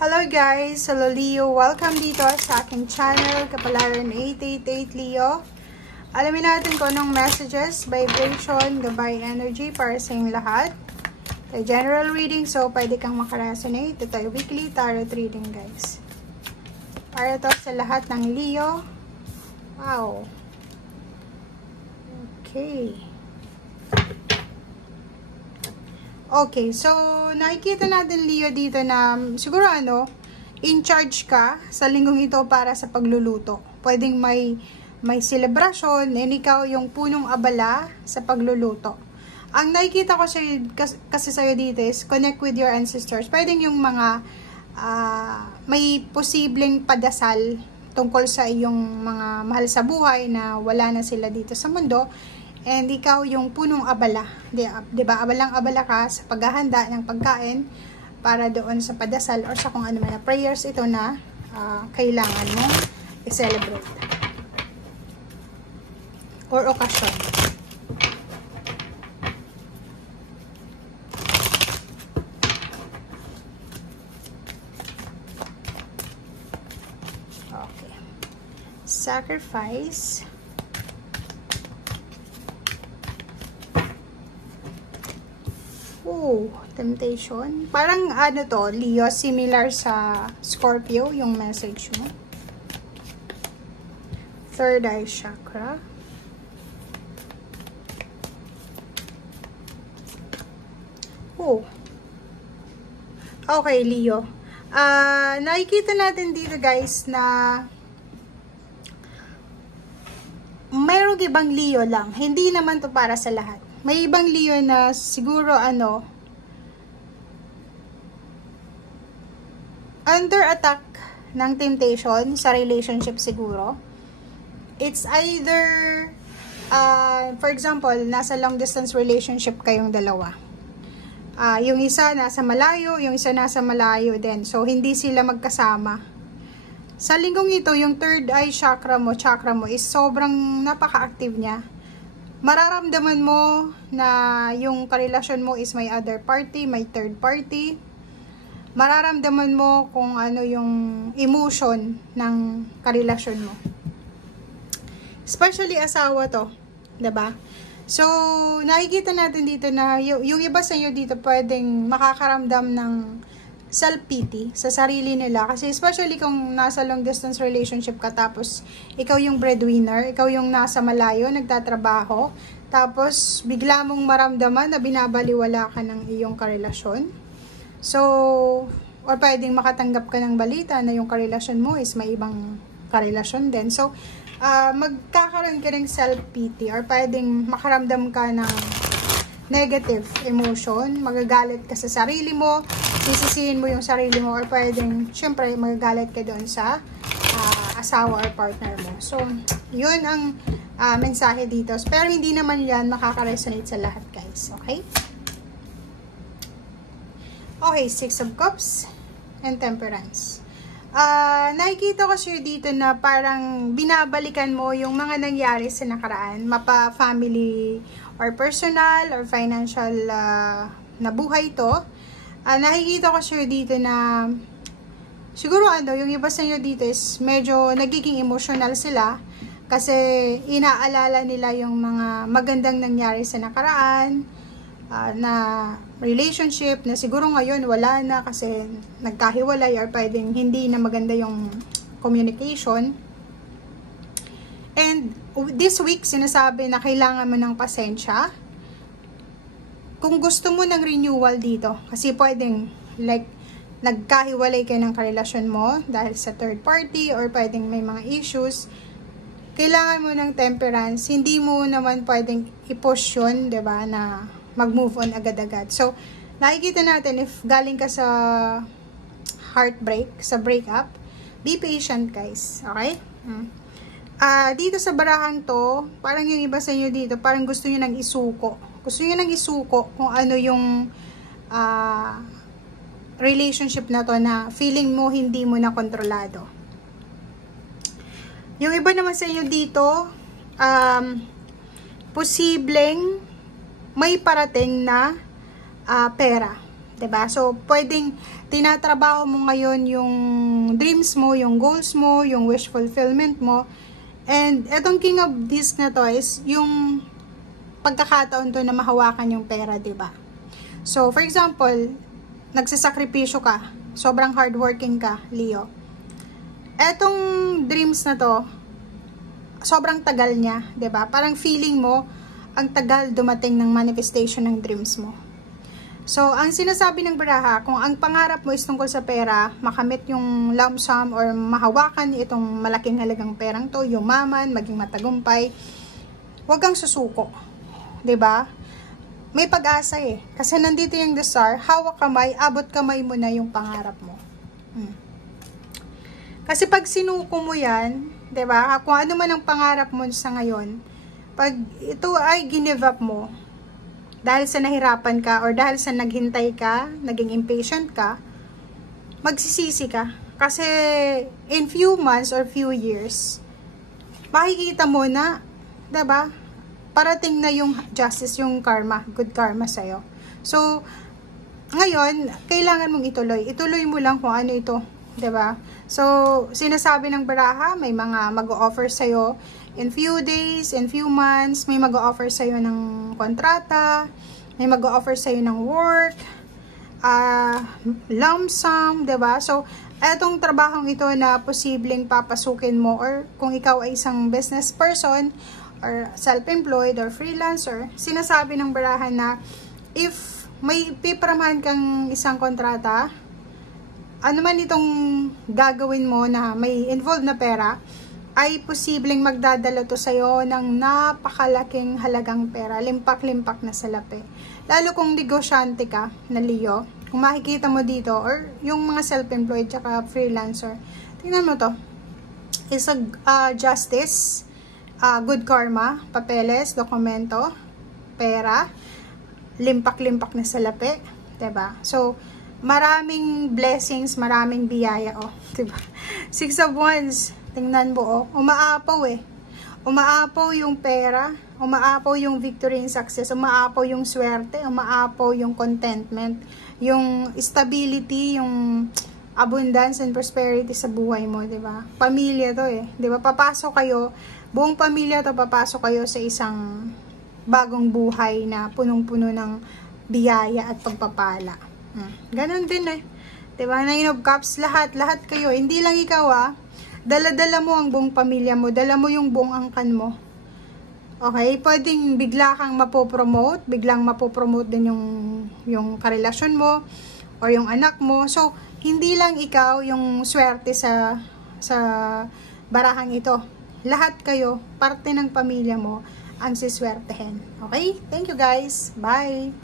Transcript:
Hello guys! Hello Leo! Welcome dito sa aking channel, Kapalaran 888 Leo. Alamin natin kung anong messages, vibration, gabay energy para sa inyong lahat. Ito general reading, so pwede kang makaresonate. Ito tayo weekly tarot reading guys. Para to sa lahat ng Leo. Wow! Okay. Okay, so nakikita natin Leo dito na siguro in charge ka sa linggong ito para sa pagluluto. Pwedeng may celebration, and ikaw yung punong abala sa pagluluto. Ang nakikita ko kasi sa'yo dito is connect with your ancestors. Pwedeng yung mga may posibleng padasal tungkol sa iyong mga mahal sa buhay na wala na sila dito sa mundo. And ikaw yung punong abala. Diba? Abalang-abala ka sa paghahanda ng pagkain para doon sa padasal or sa kung ano man na prayers ito na kailangan mong i-celebrate. Or okasyon. Okay. Sacrifice. Oh, temptation. Parang to, Leo, similar sa Scorpio, yung message mo. Third eye chakra. Oh. Okay, Leo. Nakikita natin dito, guys, na mayroong ibang Leo lang. Hindi naman to para sa lahat. May ibang Leo na siguro under attack ng temptation sa relationship siguro. It's either for example, nasa long distance relationship kayong dalawa. Yung isa nasa malayo, yung isa nasa malayo din. So hindi sila magkasama. Sa linggong ito, yung third eye chakra mo is sobrang napaka-active niya. Mararamdaman mo na yung karelasyon mo is may other party, may third party. Mararamdaman mo kung ano yung emotion ng karelasyon mo. Especially asawa to, 'di ba? So, nakikita natin dito na yung iba sa inyo dito pwedeng makakaramdam ng self-pity sa sarili nila. Kasi especially kung nasa long distance relationship ka, tapos ikaw yung breadwinner, ikaw yung nasa malayo, nagtatrabaho, tapos bigla mong maramdaman na binabaliwala ka ng iyong karelasyon. So, or pwedeng makatanggap ka ng balita na yung karelasyon mo is may ibang karelasyon din. So, magkakaroon ka ng self-pity or pwedeng makaramdam ka ng negative emotion, magagalit ka sa sarili mo, sisisihin mo yung sarili mo, or pwedeng, syempre, magagalit ka doon sa asawa or partner mo. So, yun ang mensahe dito. Pero hindi naman yan makaka-resonate sa lahat, guys. Okay? Okay, Six of Cups and Temperance. Nakikita ko sa'yo dito na parang binabalikan mo yung mga nangyari sa nakaraan, mapa-family or personal or financial na buhay to. Nakikita ko sa'yo dito na siguro yung iba sa inyo dito is medyo nagiging emotional sila kasi inaalala nila yung mga magandang nangyari sa nakaraan na relationship na siguro ngayon wala na kasi nagkahiwalay or pwedeng hindi na maganda yung communication. And this week sinasabi na kailangan mo ng pasensya kung gusto mo ng renewal dito, kasi pwedeng like nagkahiwalay kayo ng karelasyon mo dahil sa third party or pwedeng may mga issues, kailangan mo ng temperance. Hindi mo naman pwedeng i-push yun, diba, na mag-move on agad-agad. So, nakikita natin if galing ka sa heartbreak, sa breakup, be patient guys, okay? Dito sa barahang to, parang yung iba sa inyo dito, parang gusto nyo nang isuko. Gusto nyo nang isuko kung ano yung relationship na to na feeling mo hindi mo na kontrolado. Yung iba naman sa inyo dito, posibleng may parating na pera. 'Diba? So, pwedeng tinatrabaho mo ngayon yung dreams mo, yung goals mo, yung wish fulfillment mo. And etong King of Discs na to is yung pagkakataon to na mahawakan yung pera, 'diba? So, for example, nagsasakripisyo ka, sobrang hardworking ka, Leo. Etong dreams na to, sobrang tagal niya, 'diba? Parang feeling mo, ang tagal dumating ng manifestation ng dreams mo. So, ang sinasabi ng baraha, kung ang pangarap mo is tungkol sa pera, makamit yung lump sum or mahawakan itong malaking halagang perang to, yumaman, maging matagumpay, huwag kang susuko. 'Di ba? May pag-asa eh. Kasi nandito yung the star, hawak kamay, abot kamay mo na yung pangarap mo. Kasi pag sinuko mo yan, 'di ba? Kung ano man ang pangarap mo sa ngayon, pag ito ay give up mo, dahil sa nahirapan ka or dahil sa naghintay ka, naging impatient ka, magsisisi ka. Kasi in few months or few years, makikita mo na, 'di ba? Parating na yung justice, yung karma, good karma sa'yo. So, ngayon, kailangan mong ituloy. Ituloy mo lang kung ano ito, 'di ba? So, sinasabi ng baraha, may mga mag-o-offer sa'yo in few days, in few months, may mag-o-offer sa'yo ng kontrata, may mag-o-offer sa'yo ng work, lump sum, 'di ba? So, etong trabahong ito na posibleng papasukin mo, or kung ikaw ay isang business person, or self-employed, or freelancer, sinasabi ng barahan na if may pipirmahan kang isang kontrata, ano man itong gagawin mo na may involved na pera, ay posibleng magdadala to sa'yo ng napakalaking halagang pera, limpak-limpak na salapi. Lalo kung negosyante ka na Leo, kung makikita mo dito, or yung mga self-employed tsaka freelancer, tingnan mo to, is a justice, good karma, papeles, dokumento, pera, limpak-limpak na salapi, 'di ba? So, maraming blessings, maraming biyaya, oh, 'di ba? 6 of Wands, tingnan mo, oh, umaapaw eh. Umaapaw yung pera, umaapaw yung victory and success, umaapaw yung swerte, umaapaw yung contentment, yung stability, yung abundance and prosperity sa buhay mo, 'di ba? Pamilya 'to eh, 'di ba? Papasok kayo, buong pamilya 'to, papasok kayo sa isang bagong buhay na punong-puno ng biyaya at pagpapala. Ganon din eh. 'Di ba? 9 of Cups, lahat kayo, hindi lang ikaw dala-dala mo ang buong pamilya mo, dala mo yung buong angkan mo. Okay, pwedeng bigla kang mapopromote, biglang mapopromote din yung karelasyon mo or yung anak mo. So, hindi lang ikaw yung swerte sa barahang ito. Lahat kayo, parte ng pamilya mo ang siswertehin. Okay? Thank you guys. Bye!